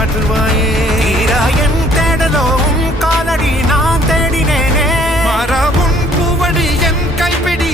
காட்டுவாயே. என் தேடலோ உன் காலடி நான் தேடினேனே. மரபுன் பூவடி என் கைப்பிடி